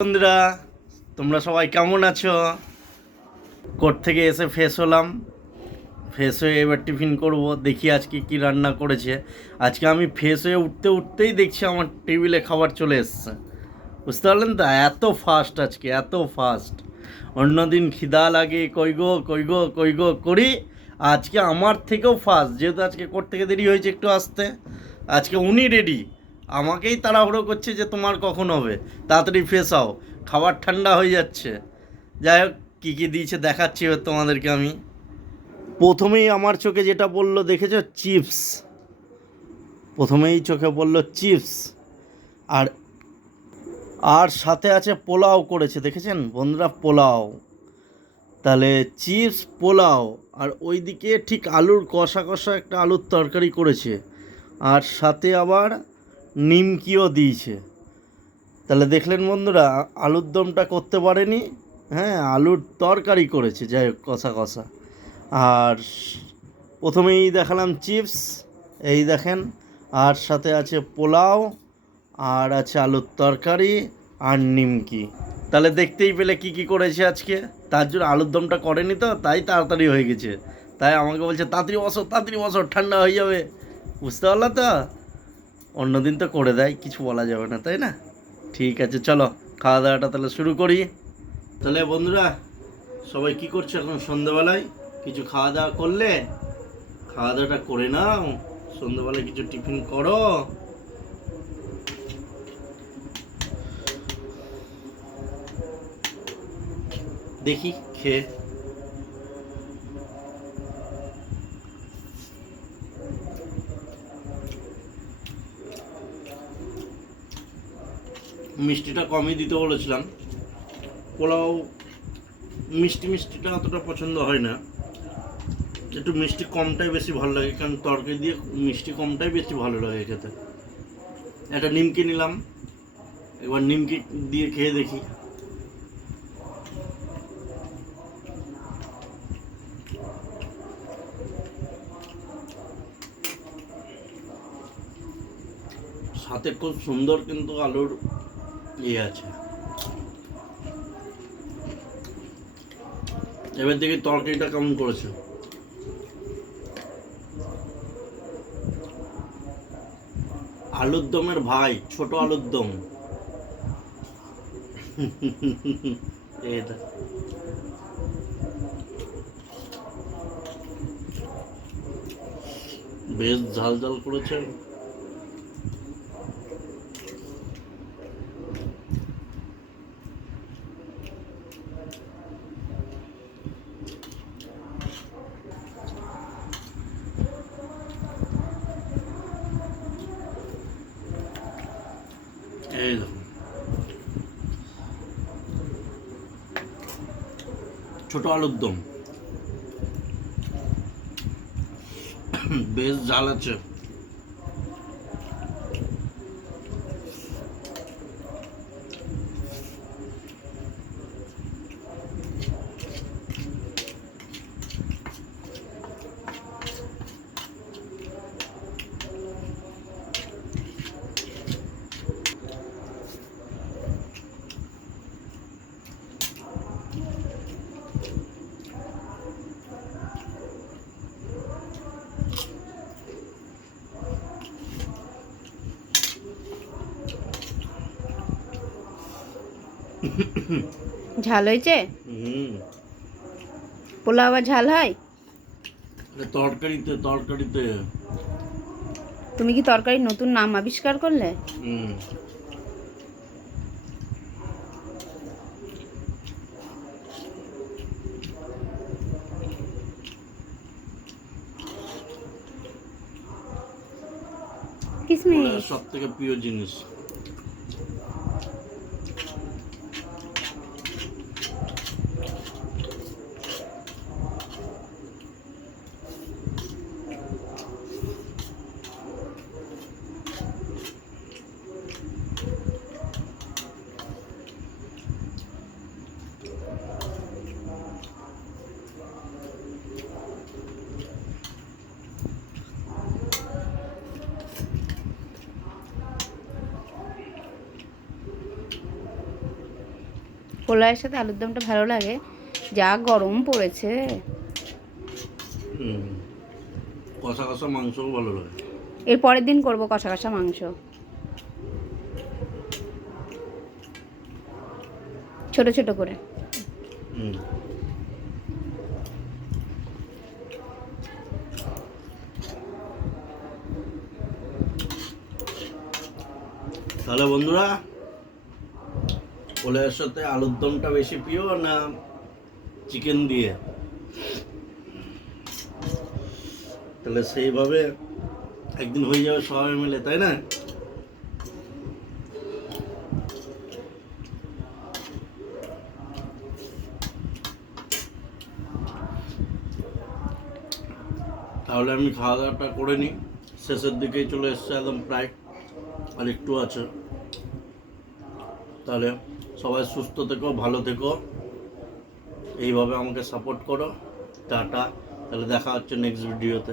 বন্ধুরা, তোমরা সবাই কেমন আছো? কোর্ট থেকে এসে ফ্রেশ হলাম। ফ্রেশ হয়ে এবার টিফিন করব, দেখি আজকে কি রান্না করেছে। আজকে আমি ফ্রেশ হয়ে উঠতে উঠতেই দেখছি আমার টেবিলে খাবার চলে এসছে। বুঝতে পারলেন তো? এত ফাস্ট আজকে, এত ফাস্ট অন্যদিন খিদা লাগে, কই গো কই গো কই গো করি। আজকে আমার থেকেও ফাস্ট যেহেতু আজকে কোর্ট থেকে দেরি হয়েছে একটু আসতে। আজকে উনি রেডি আমাকেই তাড়াহুড়ো করছে যে তোমার কখন হবে। তাড়াতাড়ি ফ্রেশ হও। খাবার ঠান্ডা হয়ে যাচ্ছে। যাই হোক, কী কী দিয়েছে দেখাচ্ছি তোমাদেরকে আমি। প্রথমেই আমার চোখে যেটা বলল, দেখেছ? চিপস। প্রথমেই চোখে বলল, চিপস। আর আর সাথে আছে পোলাও করেছে, দেখেছেন? বন্ধুরা, পোলাও। তাহলে চিপস, পোলাও। আর ওইদিকে ঠিক আলুর কষা কষা একটা আলুর তরকারি করেছে। আর সাথে আবার নিমকিও দিয়েছে। তাহলে দেখলেন বন্ধুরা, আলুর দমটা করতে পারেনি হ্যাঁ আলুর তরকারি করেছে, যাই হোক, কষা কষা। আর প্রথমেই দেখালাম চিপস, এই দেখেন, আর সাথে আছে পোলাও, আর আছে আলুর তরকারি আর নিমকি। তাহলে দেখতেই পেলে কি কি করেছে আজকে। তার জন্য আলুর দমটা করেনি তো, তাই তাড়াতাড়ি হয়ে গেছে। তাই আমাকে বলছে, তাড়াতাড়ি বসো তাড়াতাড়ি বসো, ঠান্ডা হয়ে যাবে। বুঝতে পারলা তো? অন্যদিন তো করে দেয়, কিছু বলা যাবে না, তাই না? ঠিক আছে, চলো খাওয়া দাওয়াটা তাহলে শুরু করি। তাহলে বন্ধুরা, সবাই কি করছে এখন সন্ধ্যেবেলায়? কিছু খাওয়া দাওয়া করলে? খাওয়া দাওয়াটা করে নাও, সন্ধ্যেবেলায় কিছু টিফিন করো। দেখি, খেয়ে মিষ্টিটা কমই দিতে বলেছিলাম। পোলাও মিষ্টি মিষ্টিটা অতটা পছন্দ হয় না। একটু মিষ্টি কমটাই বেশি ভালো লাগে, কারণ তরকারি দিয়ে মিষ্টি কমটাই বেশি ভালো লাগে খেতে। একটা নিমকি নিলাম, এবার নিমকি দিয়ে খেয়ে দেখি। সাথে খুব সুন্দর কিন্তু আলুর ইয়ে আছে। এবার দেখি তরকারিটা কেমন করেছে। আলুর দমের ভাই, ছোট আলুর দম। দেখ। বেশ ঝাল ঝাল করেছে এই দেখুন ছোট আলুর দম। বেশ জাল আছে। ঝাল হয়েছে? পোলাও আবার ঝাল হয়? তরকারিতে তরকারিতে। তুমি কি তরকারির নতুন নাম আবিষ্কার করলে? কিসমিস? সব থেকে প্রিয় জিনিস। পোলাওয়ের সাথে আলুর দমটা ভালো লাগে। যা গরম পড়েছে। হুম। কষা কষা মাংসও ভালো লাগে। এর পরের দিন করব কষা কষা মাংস। ছোট ছোট করে। তাহলে বন্ধুরা পোলের সাথে আলুর দমটা বেশি প্রিয় না চিকেন দিয়ে? তাহলে সেইভাবে একদিন হয়ে যাবে সবাই মিলে, তাই না? তাহলে আমি খাওয়া দাওয়াটা করে নিই। শেষের দিকেই চলে এসছে একদম প্রায়, আর একটু আছে। তাহলে সবাই সুস্থ থেকো, ভালো থেকো। এইভাবে আমাকে সাপোর্ট করো। টাটা। তাহলে দেখা হচ্ছে নেক্সট ভিডিওতে